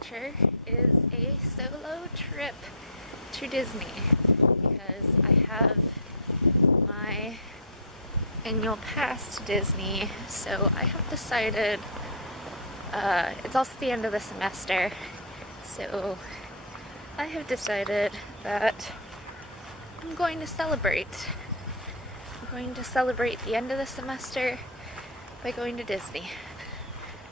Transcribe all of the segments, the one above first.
adventure is a solo trip to Disney because I have my annual pass to Disney, so I have decided it's also the end of the semester, so I have decided that I'm going to celebrate. I'm going to celebrate the end of the semester by going to Disney,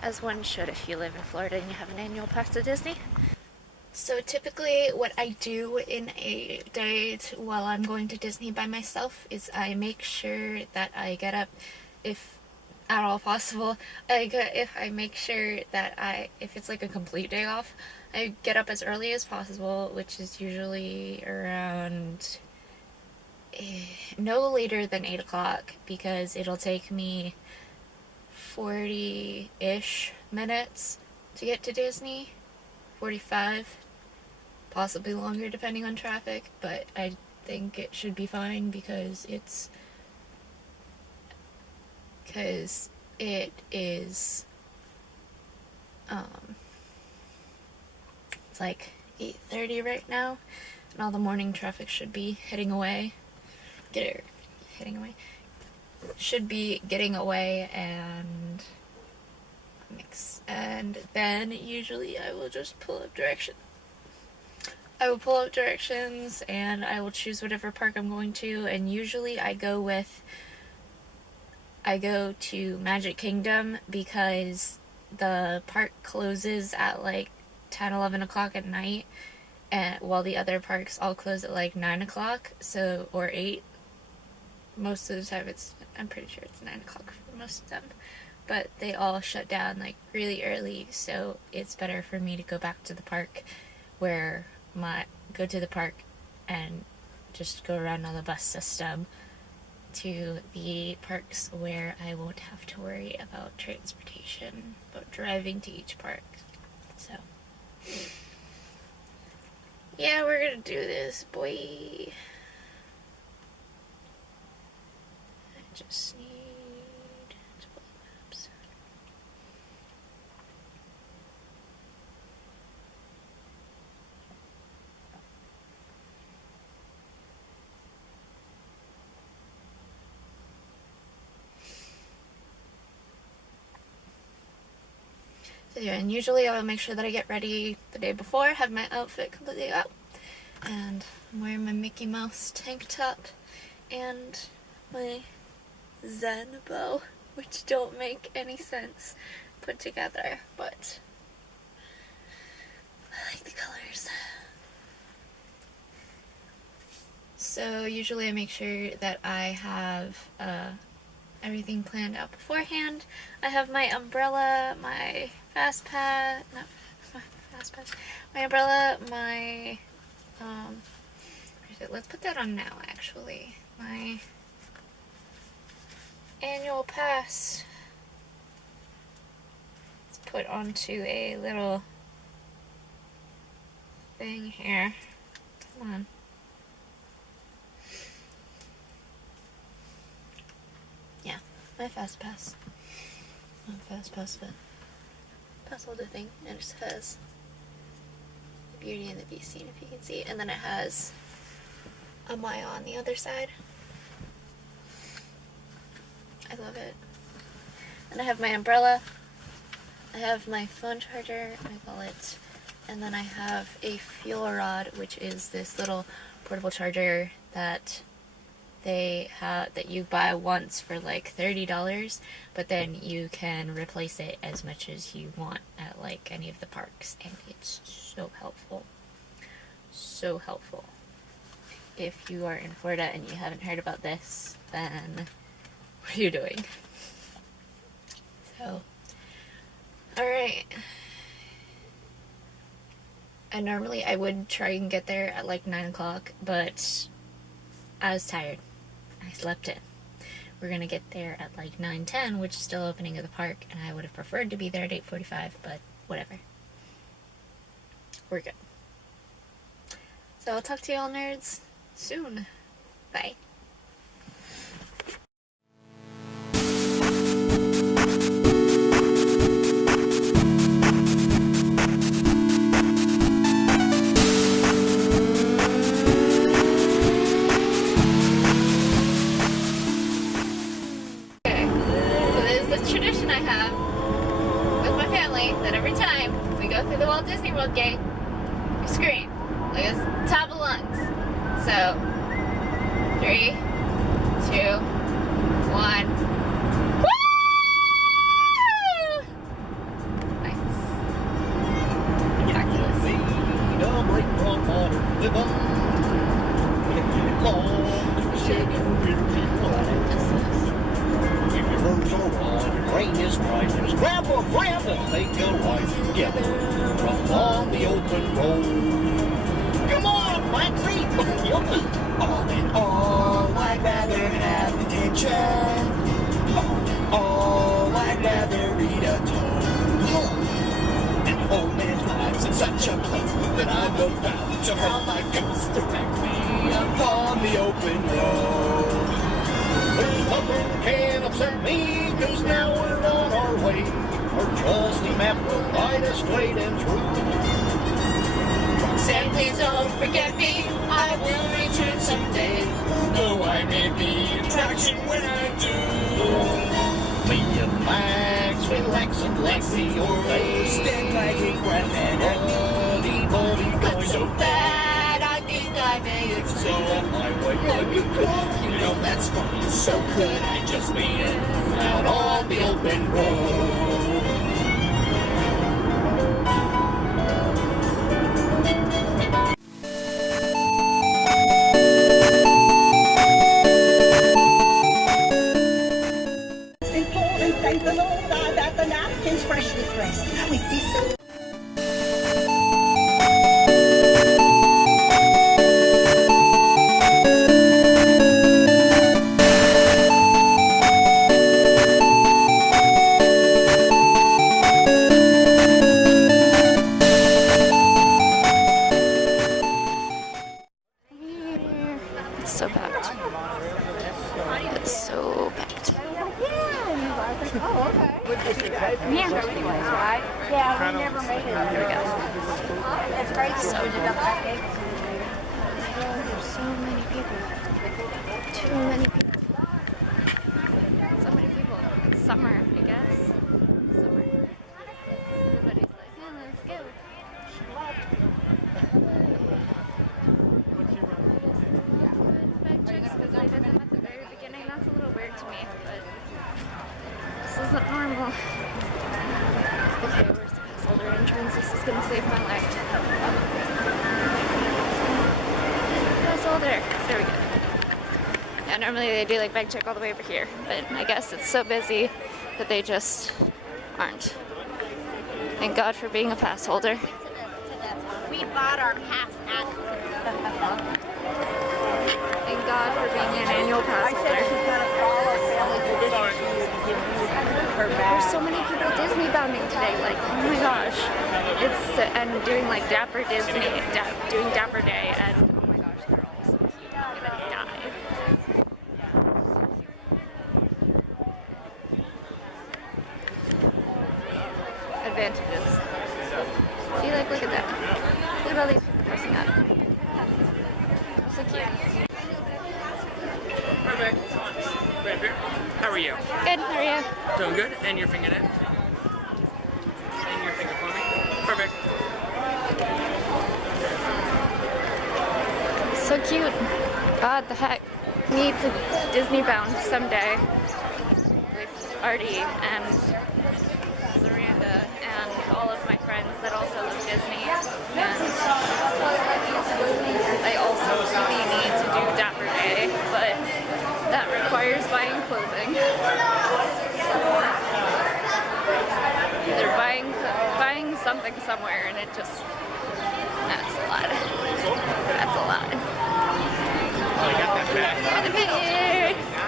as one should if you live in Florida and you have an annual pass to Disney. So typically what I do in a day while I'm going to Disney by myself is I make sure that I get up, if at all possible, if it's like a complete day off, I get up as early as possible, which is usually around no later than 8 o'clock, because it'll take me 40-ish minutes to get to Disney. 45, possibly longer depending on traffic, but I think it should be fine because it is it's like 8:30 right now, and all the morning traffic should be should be getting away, and then usually I will just pull up directions. And I will choose whatever park I'm going to, and usually I go to Magic Kingdom because the park closes at like 10, 11 o'clock at night, and while the other parks all close at like 9 o'clock, or 8. Most of the time I'm pretty sure it's 9 o'clock for most of them, but they all shut down like really early, so it's better for me to go to the park and just go around on the bus system to the parks where I won't have to worry about transportation, about driving to each park. So yeah, we're gonna do this, boy. I just need to pull up maps. So yeah, and usually I will make sure that I get ready the day before, have my outfit completely up, and I'm wearing my Mickey Mouse tank top and my Zen bow, which don't make any sense put together, but I like the colors. So usually I make sure that I have everything planned out beforehand. I have my umbrella, my fast pass, my umbrella, my let's put that on now actually. My annual pass. Let's put onto a little thing here. Come on. Yeah, my fast pass. Not fast pass, but pass holder thing. And it just has Beauty and the Beast scene, if you can see. And then it has Amaya on the other side. I love it. And I have my umbrella, I have my phone charger, my wallet, and then I have a fuel rod, which is this little portable charger that you buy once for like $30, but then you can replace it as much as you want at like any of the parks, and it's so helpful. So helpful. If you are in Florida and you haven't heard about this, then what are you doing? So, alright. And normally I would try and get there at like 9 o'clock, but I was tired. I slept in. We're gonna get there at like 9:10, which is still opening of the park, and I would have preferred to be there at 8:45, but whatever. We're good. So I'll talk to y'all nerds soon. Bye. tradition I have with my family that every time we go through the Walt Disney World gate, we scream like it's top of lungs. So 3, 2, 1. Woo! Nice. Practice. Rain is bright, just grab a grab and make a ride together along the open road. Come on, Maxie, you'll be all in all. I'd rather have attention. All in all, I'd rather read a tome. And old man's lives in such a place that I'm about to hurl my ghost directly upon the open road. There's nothing can upset me, cause now we're on our way. Our trusty map will guide us straight and true. Say please don't forget me, I will return someday. Though I may be attraction when I do. Me and Max, relax and Lexi, or they stand by a breath and anybody going so bad. I think I may explode my way like a clock. You know that's fun. So could I just be out on the open road? Thank the Lord, I've got the napkins freshly pressed. With this It's so packed. It's so packed. oh, okay. Never right? Yeah, we never made it. Here we go. It's crazy. So We did that day. There's so many people. Too many people. So many people. It's summer, I guess. Summer. Everybody's like, yeah, let's go. Bag checks because I did them at the very beginning. That's a little weird to me, but this isn't normal. Okay, where's the pass holder entrance? This is gonna save my life. Pass holder. There we go. Yeah, normally they do like bag check all the way over here, but I guess it's so busy that they just aren't. Thank God for being a pass holder. We bought our pass at. Thank God for being an annual pass holder. There's so many people Disney bounding today, like, oh my gosh. It's, and doing like Dapper Disney, doing Dapper Day, and oh my gosh, they're all so cute. I'm gonna die. Advantages. See, like, look at that. Look at all these people dressing up. So cute. Perfect. Right here. How are you? Good, how are you? Doing good. And your finger in. And your finger for me. Perfect. So cute. God, the heck. Need to Disney bound someday. With Artie and Miranda and all of my friends that also love Disney. And I also really need to do Dapper Day, but that requires buying clothing. They're buying something somewhere, and it just, that's a lot. That's a lot. I got that back.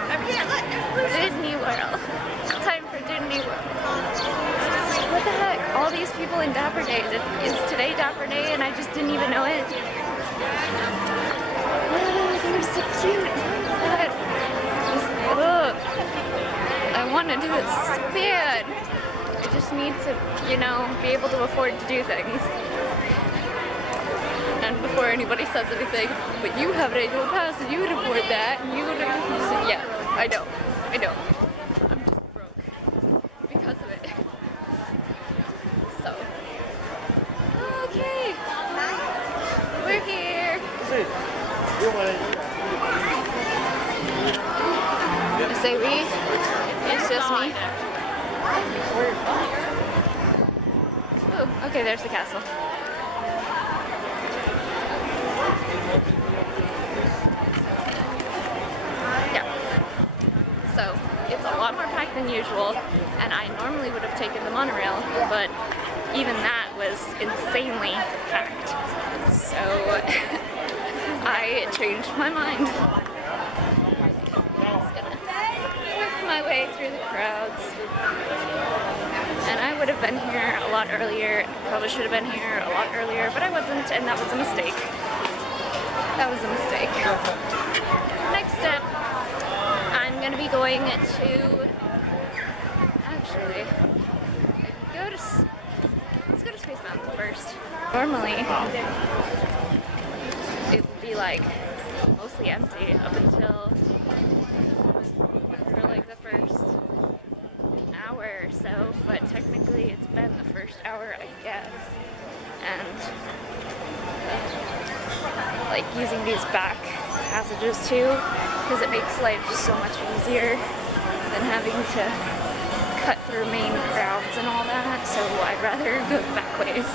I'm here. Disney World. Time for Disney World. What the heck? All these people in Dapper Day. Is today Dapper Day and I just didn't even know it? Oh, they're so cute. God. I want to do it so bad. I just need to, you know, be able to afford to do things. And before anybody says anything, but you have an annual pass and you would afford that, and you would have, yeah, I know. I'm just broke. Disney. Ooh, okay, there's the castle. Yeah. So, it's a lot more packed than usual, and I normally would have taken the monorail, but even that was insanely packed. So, I changed my mind. Just gonna work my way through the crowds. And I would have been here a lot earlier, probably should have been here a lot earlier, but I wasn't, and that was a mistake. That was a mistake. Next step, I'm gonna be going to, actually, let's go to Space Mountain first. Normally, it would be like mostly empty up until for like the first hour or so, but technically it's been the first hour, I guess. And like using these back passages too, because it makes life so much easier than having to cut through main crowds and all that, so I'd rather go the back ways.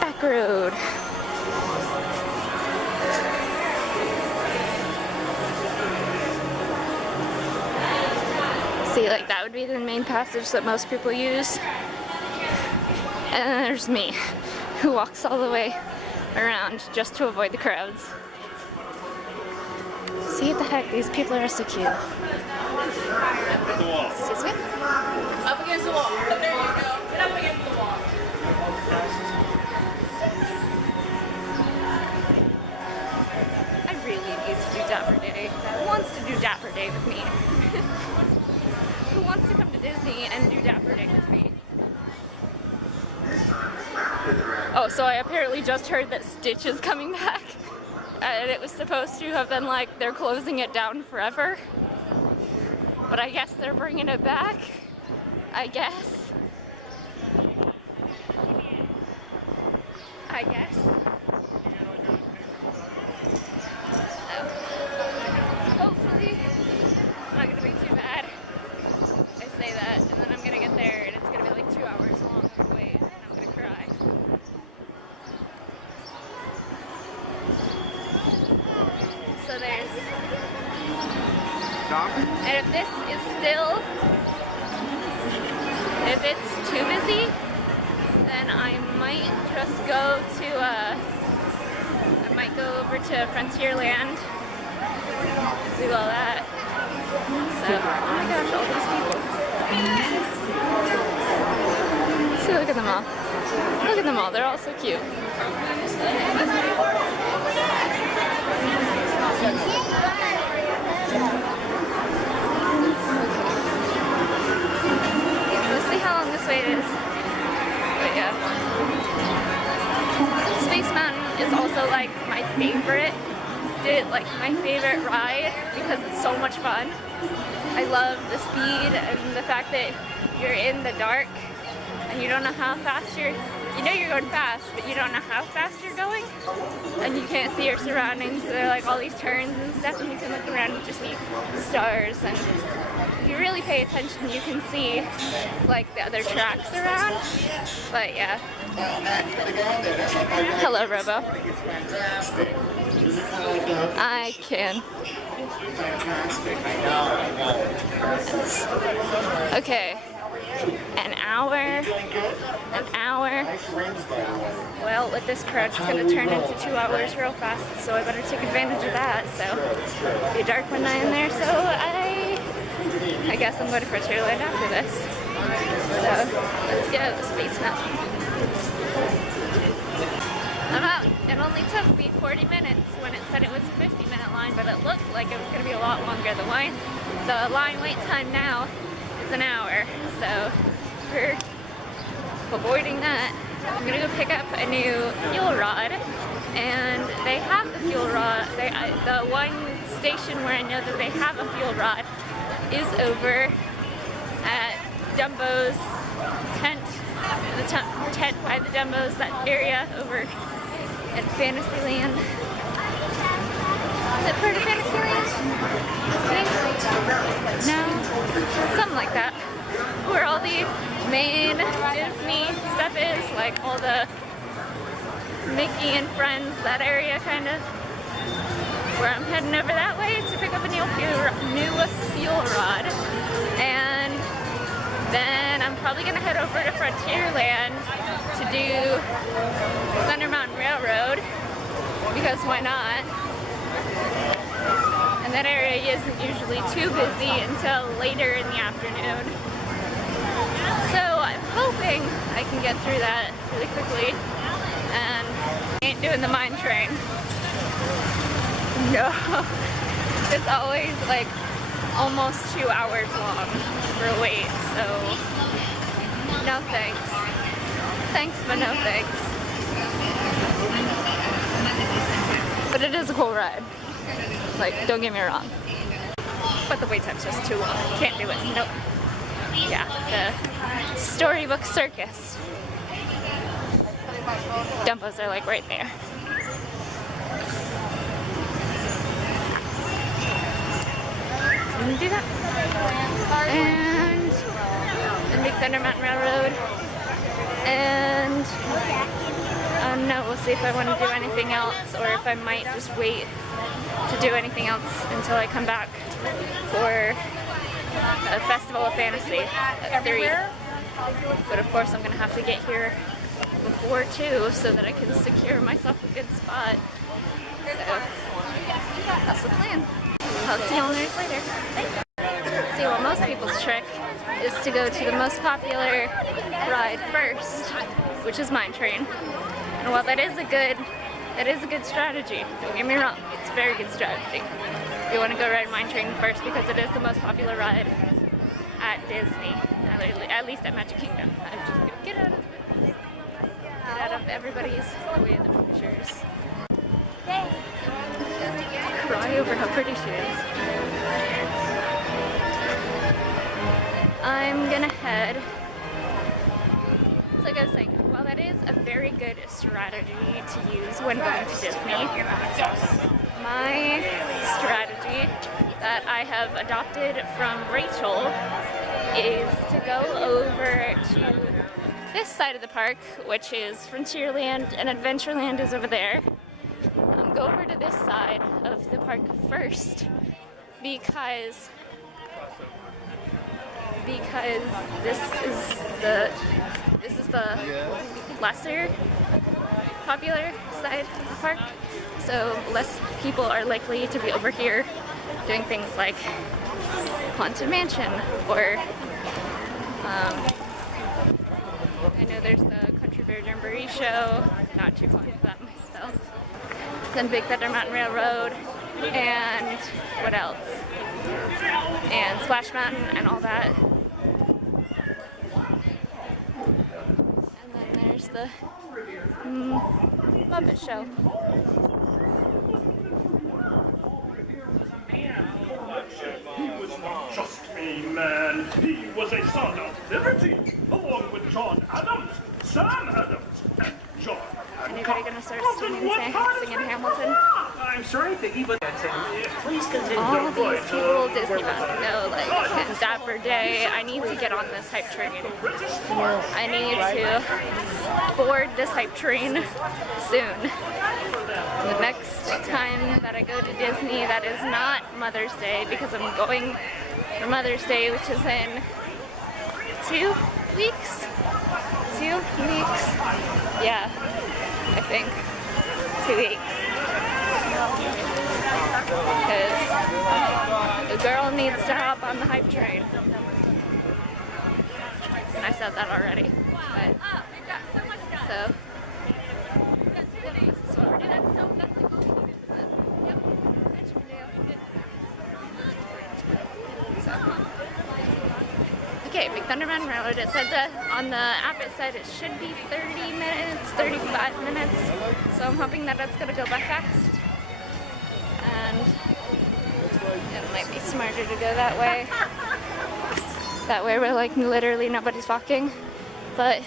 Back road. See, like that would be the main passage that most people use. And then there's me, who walks all the way around just to avoid the crowds. See what the heck, these people are so cute. Excuse me? Up against the wall. There you go. Get up against the wall. I really need to do Dapper Day. Who wants to do Dapper Day with me? Who wants to come to Disney and do Dapper Day with me? Oh, so I apparently just heard that Stitch is coming back. And it was supposed to have been like they're closing it down forever. But I guess they're bringing it back. I guess. So, hopefully, it's not gonna be too bad. I say that, and then I'm gonna get there, and it's gonna be like 2 hours long to wait, and I'm gonna cry. So there's. And if this is still, if it's too busy, then I might just go to, I might go over to Frontierland, do all that. So, oh my gosh, all these people. See, look at them all. Look at them all, they're all so cute. Let's see how long this wait is. But yeah. Space Mountain is also like my favorite, my favorite ride because it's so much fun. I love the speed and the fact that you're in the dark and you don't know how fast you're going fast, but you don't know how fast you're going, and you can't see your surroundings. There are like all these turns and stuff, and you can look around and just see stars, and if you really pay attention you can see like the other tracks around. But yeah. Hello, Robo. I can. Okay. An hour. Well, with this crowd, it's gonna turn into 2 hours real fast, so I better take advantage of that. So, it'll be dark when I'm there, so I guess I'm going to Frontierland after this. So, let's go to Space Mountain. I'm out. It only took me 40 minutes when it said it was a 50-minute line, but it looked like it was gonna be a lot longer. The line wait time now is an hour, so we're avoiding that. I'm gonna go pick up a new fuel rod, and they have the fuel rod. The one station where I know that they have a fuel rod is over at Dumbo's tent, the tent by the Dumbo's, that area over at Fantasyland. Is it part of Fantasyland? No? like that, where all the main Disney stuff is, like all the Mickey and Friends, that area kind of, where I'm heading over that way to pick up a new fuel rod. And then I'm probably gonna head over to Frontierland to do Thunder Mountain Railroad, because why not? And that area isn't usually too busy until later in the afternoon. So I'm hoping I can get through that really quickly and ain't doing the mine train. No. It's always like almost 2 hours long for a wait, so no thanks. Thanks, but no thanks. But it is a cool ride. Like, don't get me wrong. But the wait time's just too long. Can't do it. Nope. Yeah, the Storybook Circus. Dumpos are like right there. So I'm gonna do that. And the Big Thunder Mountain Railroad. And I don't know, we'll see if I want to do anything else or if I might just wait to do anything else until I come back for a Festival of Fantasy at 3. But of course I'm going to have to get here before 2 so that I can secure myself a good spot. So that's the plan. Talk to y'all nerds later. See, well, most people's trick is to go to the most popular ride first, which is Mine Train. And while that is a good strategy, don't get me wrong, it's a very good strategy. You want to go ride Mine Train first because it is the most popular ride at Disney, at least at Magic Kingdom. I'm just gonna get out of everybody's way of the pictures. Cry over how pretty she is. I'm gonna head. Like I was saying, while that is a very good strategy to use when going to Disney, my strategy that I have adopted from Rachel is to go over to this side of the park, which is Frontierland, and Adventureland is over there. Go over to this side of the park first because this is the lesser popular side of the park, so less people are likely to be over here doing things like Haunted Mansion, or I know there's the Country Bear Jamboree show, not too fond of that myself. Then Big Thunder Mountain Railroad, and what else? And Splash Mountain and all that. And then there's the Muppet Show. He was not just a man, he was a son of liberty, along with John Adams, Sam Adams, and John. Anybody gonna start singing Hamilton? I'm sorry, Piggy, but please continue. All these people Disney Mountain know, like, and Dapper Day. I need to get on this hype train. I need to board this hype train soon. The next time that I go to Disney, that is not Mother's Day, because I'm going for Mother's Day, which is in 2 weeks? 2 weeks? Yeah, I think. 2 weeks. Because the girl needs to hop on the hype train. And I said that already. But, so, this is what we're doing. So. Okay, Big Thunder Mountain Railroad. It said that on the app it said it should be 30 minutes, 35 minutes. So I'm hoping that that's gonna go by fast. And it might be smarter to go that way. That way where like literally nobody's walking. But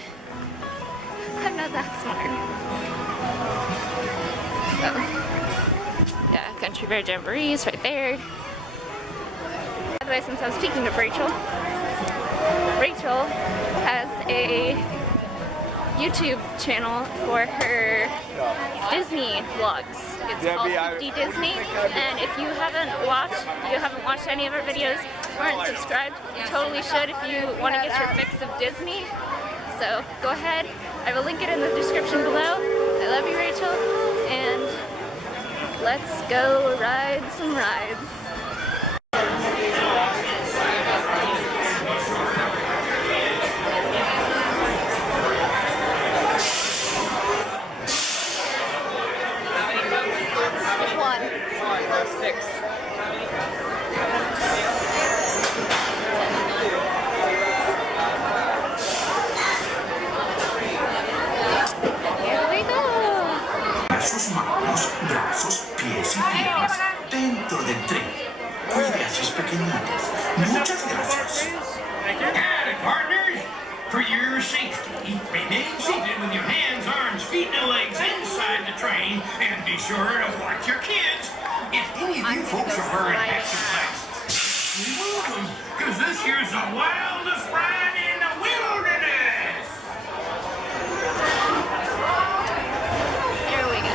I'm not that smart. So yeah, Country Bear Jamboree is right there. By the way, since I was speaking of Rachel, Rachel has a YouTube channel for her Disney vlogs. It's called 50 Disney, and if you haven't watched any of her videos, weren't subscribed, you totally should if you want to get your fix of Disney. So go ahead, I will link it in the description below. I love you, Rachel, and let's go ride some rides. Sus manos, brazos, pies y piernas dentro del tren. Cuide a sus pequeñitos. Muchas gracias. Howdy, partners. For your safety, remain seated with your hands, arms, feet, and legs inside the train, and be sure to watch your kids. If any of you folks are wearing exercises, you're welcome, because this here's the wildest ride in the wilderness. Here we go.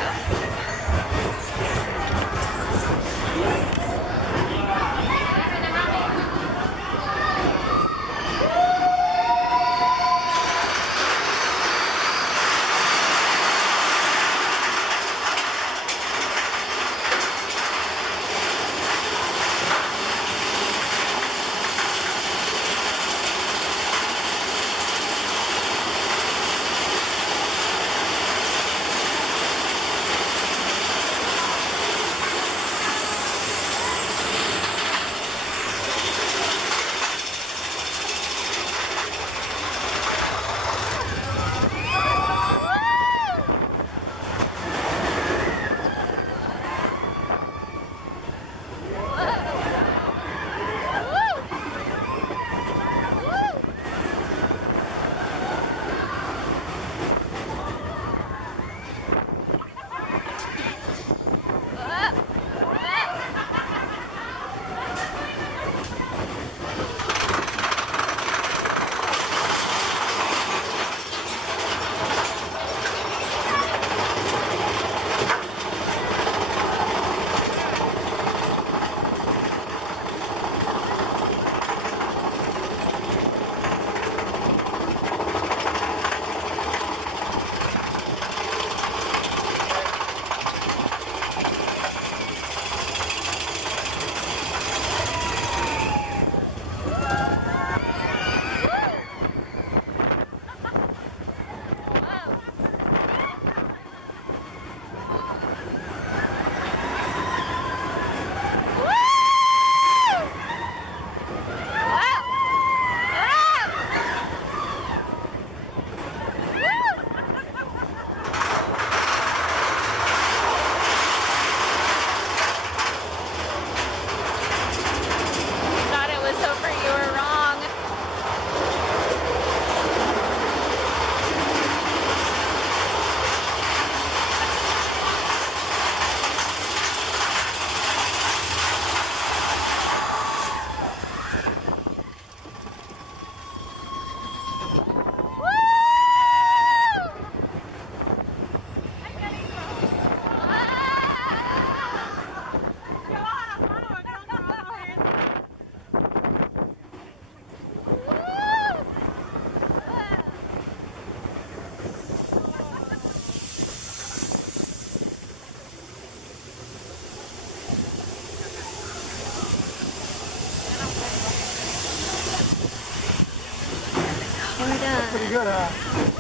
Pretty good, huh?